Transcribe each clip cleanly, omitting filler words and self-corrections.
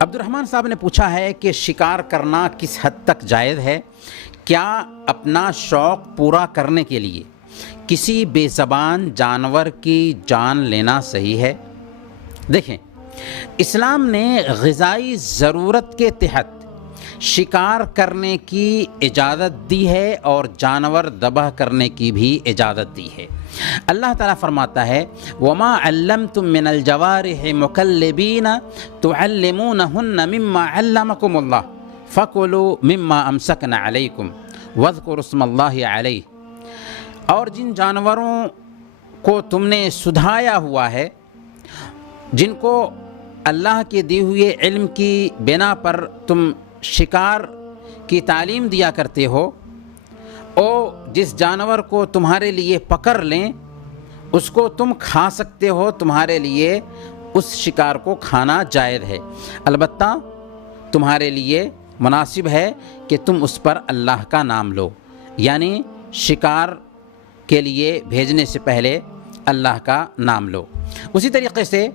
عبد الرحمن صاحب نے پوچھا ہے کہ شکار کرنا کس حد تک جائز ہے؟ کیا اپنا شوق پورا کرنے کے لیے کسی بے زبان جانور کی جان لینا صحیح ہے؟ دیکھیں، اسلام نے غذائی ضرورت کے تحت شکار کرنے کی اجازت دی ہے اور جانور ذبح کرنے کی بھی اجازت دی ہے۔ اللہ تعالیٰ فرماتا ہے وَمَا عَلَّمْتُم مِّنَ الْجَوَارِحِ مُكَلِّبِينَ تُعَلِّمُونَهُنَّ مِمَّا عَلَّمَكُمُ اللَّهُ فَكُلُوا مِمَّا أَمْسَكْنَ عَلَيْكُمْ وَاذْكُرُوا اسْمَ اللَّهِ عَلَيْهِ، اور جن جانوروں کو تم نے سدھایا ہوا ہے، جن کو اللہ کے دیے ہوئے علم کی بنا پر تم شکار کی تعلیم دیا کرتے ہو، اور جس جانور کو تمہارے لیے پکڑ لیں اس کو تم کھا سکتے ہو، تمہارے لیے اس شکار کو کھانا جائز ہے، البتہ تمہارے لیے مناسب ہے کہ تم اس پر اللہ کا نام لو، یعنی شکار کے لیے بھیجنے سے پہلے اللہ کا نام لو۔ اسی طریقے سے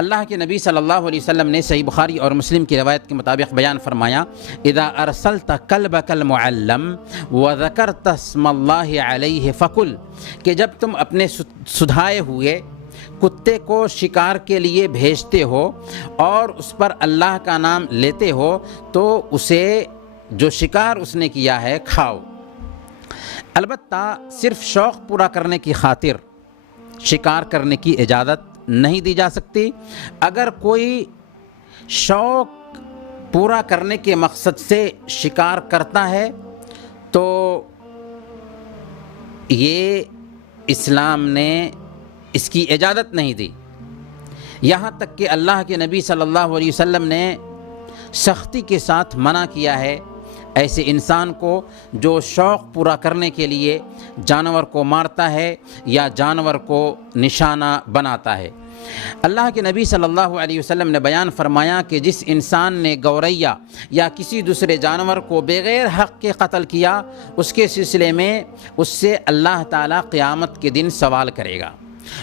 اللہ کے نبی صلی اللہ علیہ وسلم نے صحیح بخاری اور مسلم کی روایت کے مطابق بیان فرمایا اذا ارسلت کلبک المعلم وذکرت اسم اللہ علیہ فکل، کہ جب تم اپنے سدھائے ہوئے کتے کو شکار کے لیے بھیجتے ہو اور اس پر اللہ کا نام لیتے ہو تو اسے، جو شکار اس نے کیا ہے، کھاؤ۔ البتہ صرف شوق پورا کرنے کی خاطر شکار کرنے کی اجازت نہیں دی جا سکتی۔ اگر کوئی شوق پورا کرنے کے مقصد سے شکار کرتا ہے تو یہ اسلام نے اس کی اجازت نہیں دی، یہاں تک کہ اللہ کے نبی صلی اللہ علیہ وسلم نے سختی کے ساتھ منع کیا ہے ایسے انسان کو جو شوق پورا کرنے کے لیے جانور کو مارتا ہے یا جانور کو نشانہ بناتا ہے۔ اللہ کے نبی صلی اللہ علیہ وسلم نے بیان فرمایا کہ جس انسان نے گوریا یا کسی دوسرے جانور کو بغیر حق کے قتل کیا، اس کے سلسلے میں اس سے اللہ تعالیٰ قیامت کے دن سوال کرے گا۔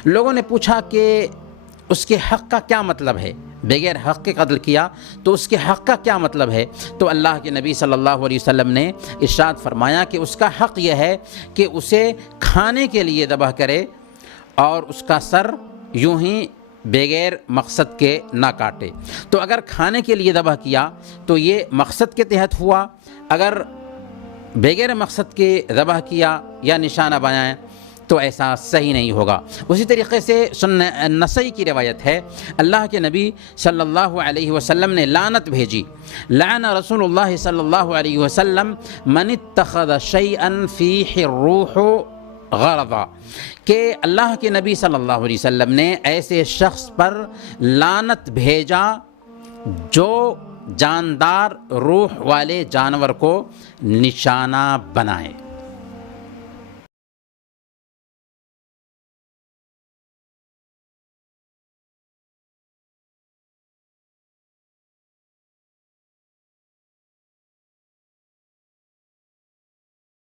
لوگوں نے پوچھا کہ اس کے حق کا کیا مطلب ہے؟ بغیر حق کے قتل کیا تو اس کے حق کا کیا مطلب ہے؟ تو اللہ کے نبی صلی اللہ علیہ وسلم نے ارشاد فرمایا کہ اس کا حق یہ ہے کہ اسے کھانے کے لیے ذبح کرے اور اس کا سر یوں ہی بغیر مقصد کے نہ کاٹے۔ تو اگر کھانے کے لیے ذبح کیا تو یہ مقصد کے تحت ہوا، اگر بغیر مقصد کے ذبح کیا یا نشانہ بنایا تو ایسا صحیح نہیں ہوگا۔ اسی طریقے سے سنن نسائی کی روایت ہے، اللہ کے نبی صلی اللہ علیہ وسلم نے لعنت بھیجی، لعن رسول اللہ صلی اللہ علیہ وسلم من اتخذ شیئا فیہ الروح غرضا، کہ اللہ کے نبی صلی اللہ علیہ وسلم نے ایسے شخص پر لعنت بھیجا جو جاندار روح والے جانور کو نشانہ بنائے۔